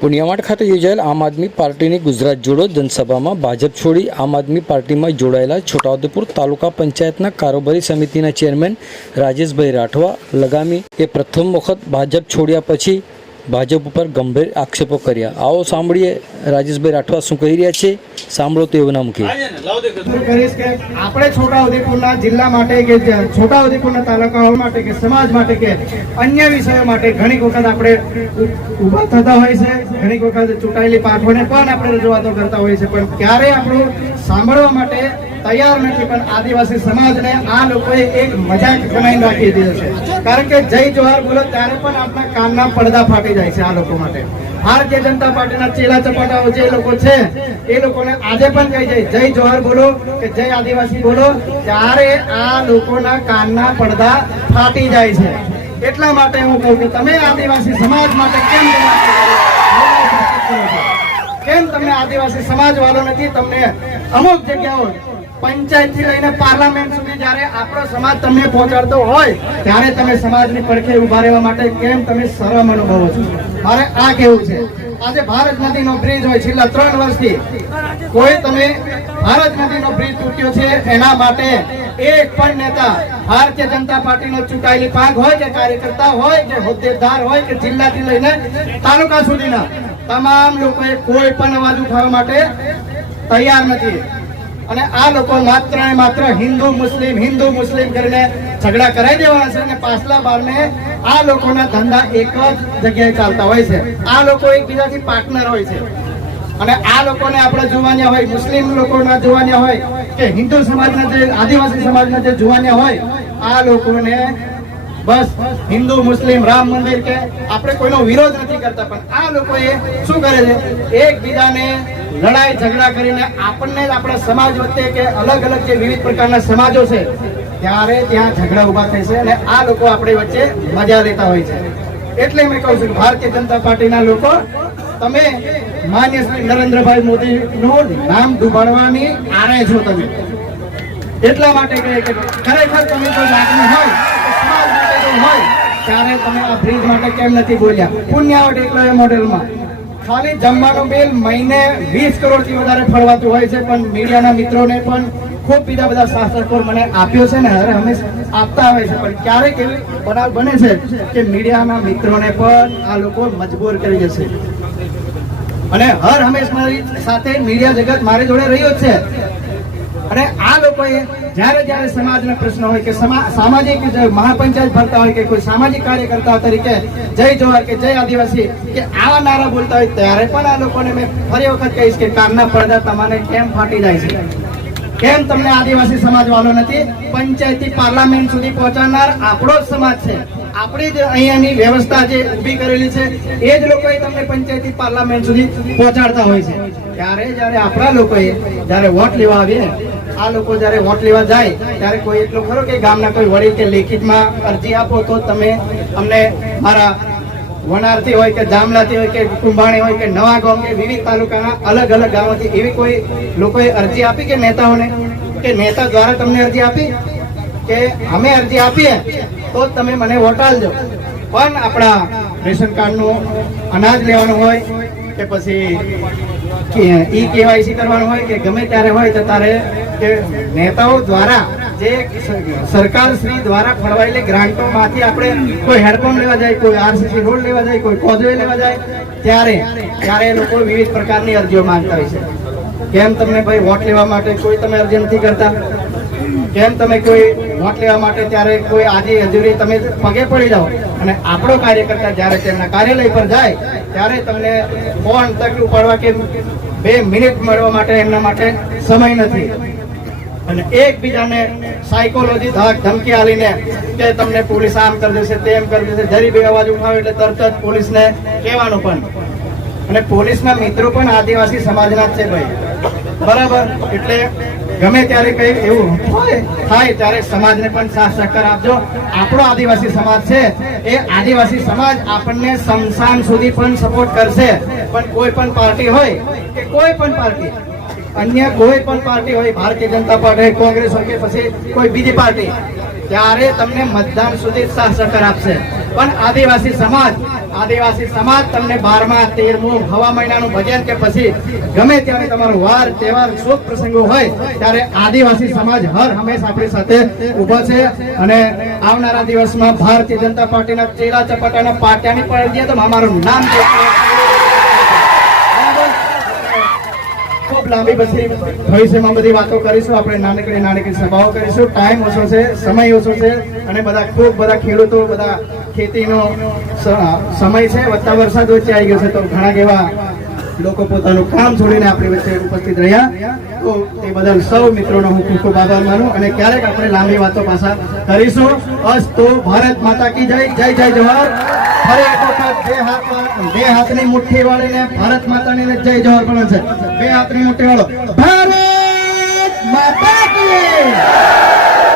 પુનિયાવાડ ખાતે યોજાયેલ આમ આદમી પાર્ટીની ગુજરાત જોડો જનસભામાં ભાજપ છોડી આમ આદમી પાર્ટીમાં જોડાયેલા છોટાઉદેપુર તાલુકા પંચાયતના કારોબારી સમિતિના ચેરમેન રાજેશભાઈ રાઠવા લગામી એ પ્રથમ વખત ભાજપ છોડ્યા પછી ભાજપ ઉપર ગંભીર આક્ષેપો કર્યા। આવો સાંભળીએ રાજેશભાઈ રાઠવા શું કહી રહ્યા છે, સાંભળો તો એવું નામ કે આપણે છોટાઉદેપુરના જિલ્લા માટે કે છોટાઉદેપુરના તાલુકાઓ માટે કે સમાજ માટે કે અન્ય વિષયો માટે ઘણી વખત આપણે ઊભા થતા હોય છે, ઘણી વખત ચૂંટાયેલી પાર્ટીઓને પણ આપણે રજૂઆતો કરતા હોય છે, પણ ક્યારે આપણું સાંભળવા માટે તૈયાર નથી। પણ આદિવાસી સમાજને આ લોકોએ એક મજાક બનાવીને રાખી દીધો છે, કારણ કે જય જોહાર બોલો ત્યારે પણ આપણા કાનના પડદા ફાટી જાય છે આ લોકો માટે। ભારતીય જનતા પાર્ટીના ચેલા ચપાટાઓ જે લોકો છે એ લોકોને આજે પણ કહી જાય જય જોહાર બોલો કે જય આદિવાસી બોલો, ત્યારે આ લોકોના કાનના પડદા ફાટી જાય છે। એટલા માટે હું કહું કે તમે આદિવાસી સમાજ માટે કેમ તમને આદિવાસી સમાજ વાળો નથી? તમને અમુક જગ્યાઓ પંચાયત થી લઈને પાર્લામેન્ટ સુધી જ્યારે આપણો સમાજ તમને પહોંચાડતો હોય ત્યારે તમે સમાજની પડખે ઉભા રહેવા માટે કેમ તમે શરમ અનુભવો છો? મારે આ કેવું છે, આજે ભારત નદીનો બ્રિજ હોય છેલ્લા 3 વર્ષથી કોઈ તમે ભારત નદીનો બ્રિજ તૂટ્યો છે એના માટે એક પણ નેતા ભારતીય જનતા પાર્ટીનો ચૂંટાયેલી પાંખ હોય કે કાર્યકર્તા હોય કે હોદ્દેદાર હોય કે જિલ્લાથી લઈને તાલુકા સુધીના તમામ લોકોએ કોઈ પણ અવાજ ઉઠાવવા માટે તૈયાર નથી। અને આ લોકો માત્ર ને માત્ર હિન્દુ મુસ્લિમ કરીને ઝઘડા કરાવી દેવાના છે અને પાછલા બારને આ લોકોના ધંધા એક જ જગ્યાએ ચાલતા હોય છે। આ લોકો એકબીજાથી પાર્ટનર હોય છે અને આ લોકોને આપણે જોવાના હોય, મુસ્લિમ લોકોના જોવાના હોય કે હિન્દુ સમાજના જે આદિવાસી સમાજના જે જોવાના હોય, આ લોકોને બસ હિન્દુ મુસ્લિમ રામ મંદિર કે આપણે કોઈનો વિરોધ નથી કરતા, પણ આ લોકોએ શું કરે છે, એકબીજાને લડાઈ ઝઘડા કરીને આપણને જ આપણા સમાજ વચ્ચે કે અલગ અલગ જે વિવિધ પ્રકારના સમાજો છે ત્યારે ત્યાં ઝઘડા ઉભા થાય છે અને આ લોકો આપણી વચ્ચે મજા લેતા હોય છે। એટલે મેં કહું છું ભારતીય જનતા પાર્ટીના લોકો તમે માન્ય શ્રી નરેન્દ્રભાઈ મોદીનું નામ ડૂબાડવાની આરે છો તમે। એટલા માટે કહે કે ખરેખર તમે કોઈ લાગણી હોય સમાજ માટે જો હોય ત્યારે તમે આ બ્રિજ માટે કેમ નથી બોલ્યા? પુણ્યાવટ એકલા એ મોડેલમાં ખાલી જમવાનું બિલ મહિને 20 કરોડથી વધારે ફળવાતું હોય છે, પણ મીડિયાના મિત્રોને પણ ખૂબ બીજા બધા શાસકો મને આપ્યો છે ને હર હંમેશા આપતા આવે છે, પણ ક્યારેક એવી બનાવ બને છે કે મીડિયાના મિત્રોને પણ આ લોકો મજબૂર કરી જશે અને હર હંમેશા મારી સાથે મીડિયા જગત મારી જોડે રહ્યો છે। અને આ લોકોએ જ્યારે જ્યારે સમાજના પ્રશ્ન હોય કે સામાજિક મહાપંચાયત ભરતા હોય કે કોઈ સામાજિક કાર્યકર્તા તરીકે જય જોહાર કે જય આદિવાસી કે આવા નારા બોલતા હોય ત્યારે પણ આ લોકોને મેં ફરી વખત કહીશ કે કાનના પડદા તમારે કેમ ફાટી જાય છે? કેમ તમને આદિવાસી સમાજ વાળો નથી? પંચાયત થી પાર્લામેન્ટ સુધી પહોંચાડનાર આપણો જ સમાજ છે, આપણી જ અહીંયાની વ્યવસ્થા જે ઊભી કરેલી છે એ જ લોકોએ તમને પંચાયત થી પાર્લામેન્ટ સુધી પહોંચાડતા હોય છે। ત્યારે જ્યારે આપણા લોકોએ જ્યારે વોટ લેવા આવીએ, આ લોકો જ્યારે વોટ લેવા જાય ત્યારે કોઈ એટલો ખરો કે ગામના કોઈ વડીલ કે લેખિતમાં અરજી આપો તો તમે અમને મારા વનારથી હોય કે જામલાથી હોય કે કુંભાણી હોય કે નવા ગામ કે વિવિધ તાલુકાના અલગ અલગ ગામોથી એવી કોઈ લોકોએ અરજી આપી કે નેતાઓને કે નેતા દ્વારા તમને અરજી આપી કે અમે અરજી આપીએ તો તમે મને વોટ આપજો, પણ આપણા રેશન કાર્ડનું અનાજ લેવાનું હોય કે પછી ઈ કેવાયસી કરવાનું હોય કે ગમે ત્યારે હોય તો તારે કે નેતાઓ દ્વારા જે સરકાર શ્રી દ્વારા ફળવાયેલી ગ્રાન્ટોમાંથી આપણે કોઈ હેન્ડપંપ લેવા જાય, કોઈ આરસીસી રોડ લેવા જાય, કોઈ કોઝવે લેવા જાય ત્યારે લોકો વિવિધ પ્રકારની અરજીઓ માંગતા હોય છે। કેમ તમને ભાઈ વોટ લેવા માટે કોઈ તમે અરજી નથી કરતા? કેમ તમે કોઈ વોટ લેવા માટે ત્યારે કોઈ આજે હજુરી તમે પગે પડી જાઓ અને આપણો કાર્યકર્તા જ્યારે તેમના કાર્યાલય પર જાય ત્યારે તમને ફોન તક ઉપાડવા કે 2 મિનિટ મળવા માટે એમના માટે સમય નથી અને એકબીજાને સાયકોલોજી ધમકી આલીને કે તમને પોલીસ આમ કરી દેશે તેમ કરી દેશે, જરી બે અવાજ ઉઠાવે એટલે તરત જ પોલીસને કહેવાનું પણ। અને પોલીસના મિત્રો પણ આદિવાસી સમાજના જ છે ભાઈ, બરાબર? એટલે ગમે ત્યારે કઈ એવું થાય ત્યારે સમાજને પણ સાથ સહકાર આપજો। આપણો આદિવાસી સમાજ છે એ આદિવાસી સમાજ આપણને શમશાન સુધી પણ સપોર્ટ કરશે, પણ કોઈ પણ પાર્ટી હોય કે કોઈ પણ પાર્ટી અન્ય કોઈ પણ પાર્ટી હોય, ભારતીય જનતા પાર્ટી, કોંગ્રેસ હોય કે પછી કોઈ બીજી પાર્ટી, ત્યારે તમને મતદાન સુધી સાથ સહકાર આપશે. પણ આદિવાસી સમાજ તમને 12મા 13મું હવા મહિનાનું ભજન કે પછી ગમે ત્યારે તમારો વાર તહેવાર શુભ પ્રસંગો હોય ત્યારે આદિવાસી સમાજ હર હંમેશા આપણી સાથે ઊભો છે. અને આવનારા દિવસમાં ભારતીય જનતા પાર્ટીના ચેલા ચપાટાના પાટિયાની પડી તો અમારું નામ ખૂબ લાંબી બધી ભવિષ્યમાં બધી વાતો કરીશું. આપણે નાનકડી સભાઓ કરીશું. ટાઈમ ઓછો છે, સમય ઓછો છે અને ખૂબ બધા ખેડૂતો બધા ખેતીનો સમય છે. વધતા વરસાદ વચ્ચે આવી ગયો છે તો ઘણા એવા લોકો પોતાનું કામ છોડીને આપણી વચ્ચે ઉપસ્થિત રહ્યા. તો એ બદલ સૌ મિત્રોનો હું ખૂબ ખૂબ આભાર માનું અને ક્યારેક આપણે લાંબી વાતો પાછા કરીશું. અસ્તુ ભારત માતા કી જય. જય જય જવાહર. ફરી એક વખત બે હાથની મુઠ્ઠી વાળીને ભારત માતાની જય જવાહર પણ છે. બે હાથની મુઠ્ઠી વાળો ભારત માતા કી